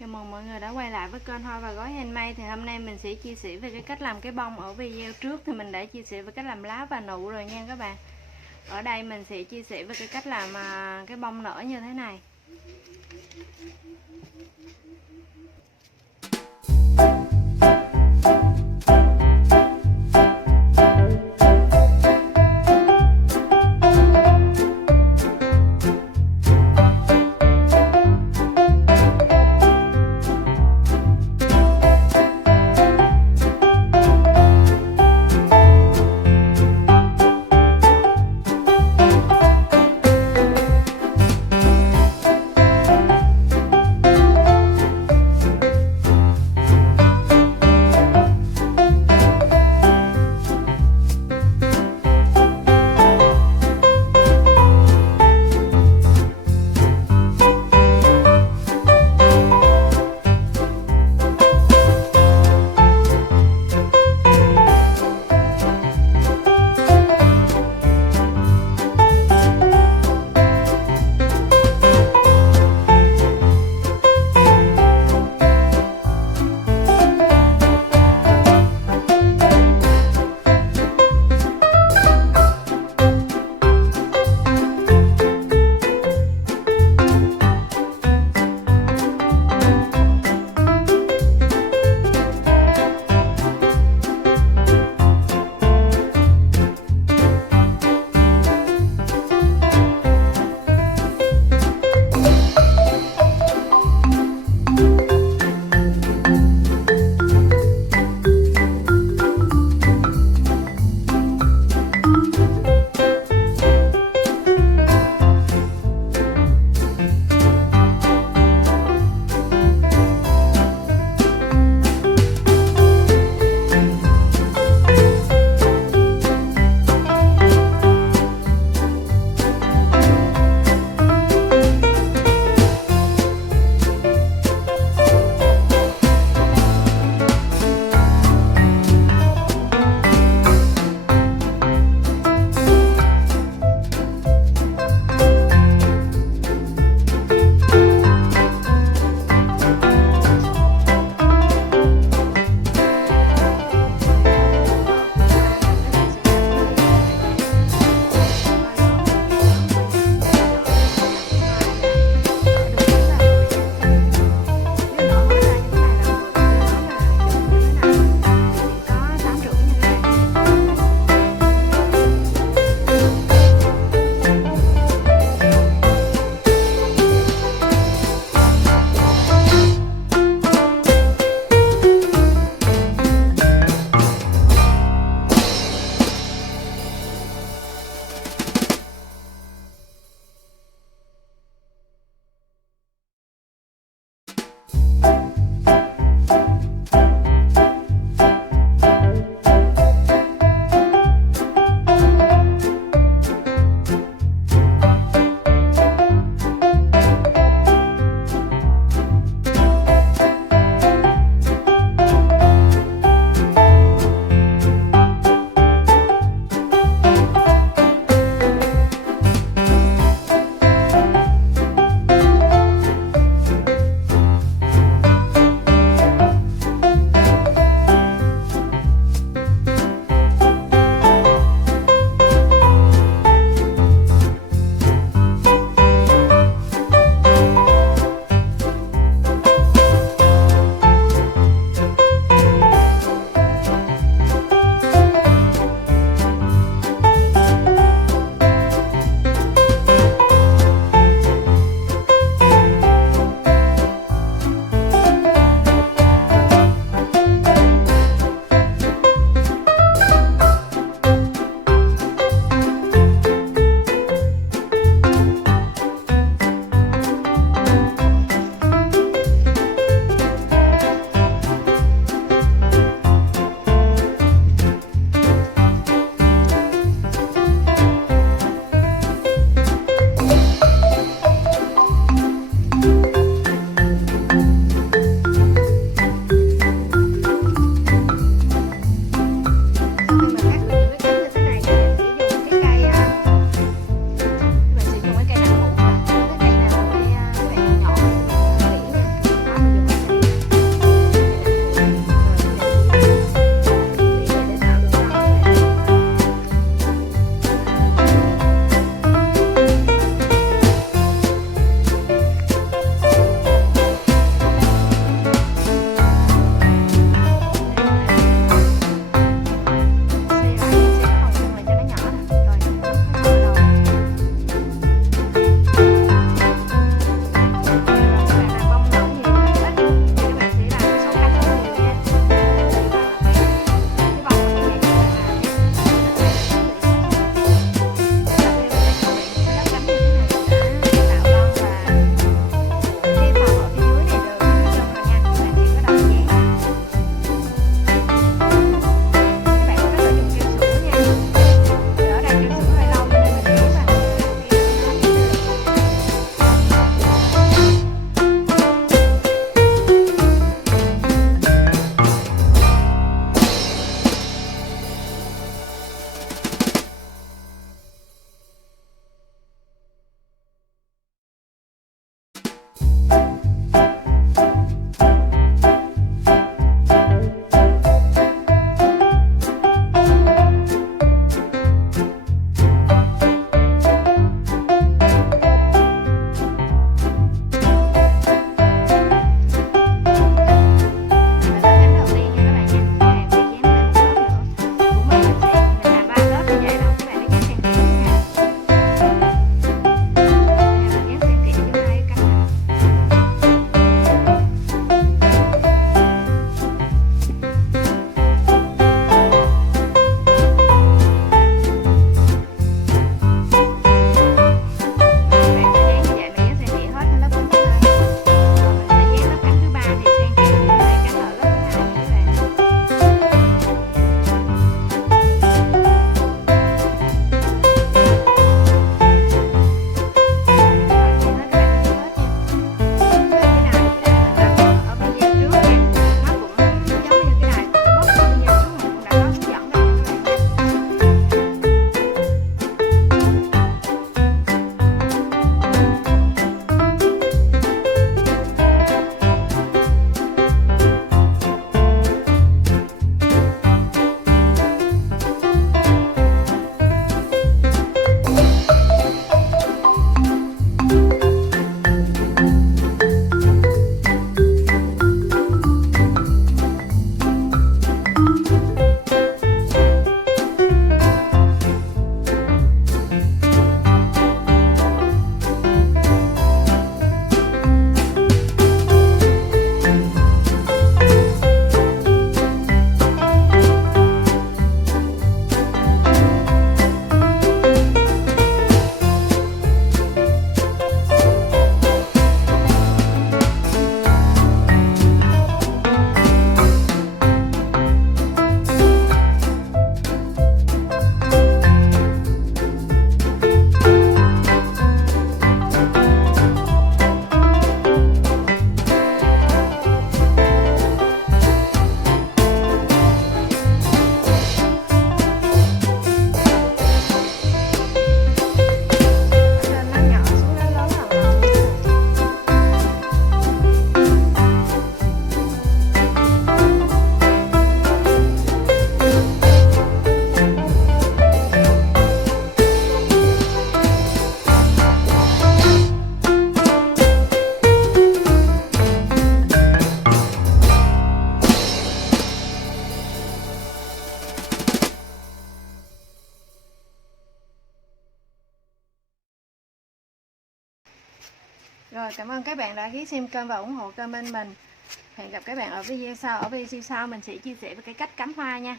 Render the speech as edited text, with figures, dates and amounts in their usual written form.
Chào mừng mọi người đã quay lại với kênh Hoa Và Gối Handmade. Thì hôm nay mình sẽ chia sẻ về cái cách làm cái bông. Ở video trước thì mình đã chia sẻ về cách làm lá và nụ rồi nha các bạn. Ở đây mình sẽ chia sẻ về cái cách làm cái bông nở như thế này. Rồi, cảm ơn các bạn đã ghé xem kênh và ủng hộ kênh bên mình. Hẹn gặp các bạn ở video sau. Ở video sau mình sẽ chia sẻ về cái cách cắm hoa nha.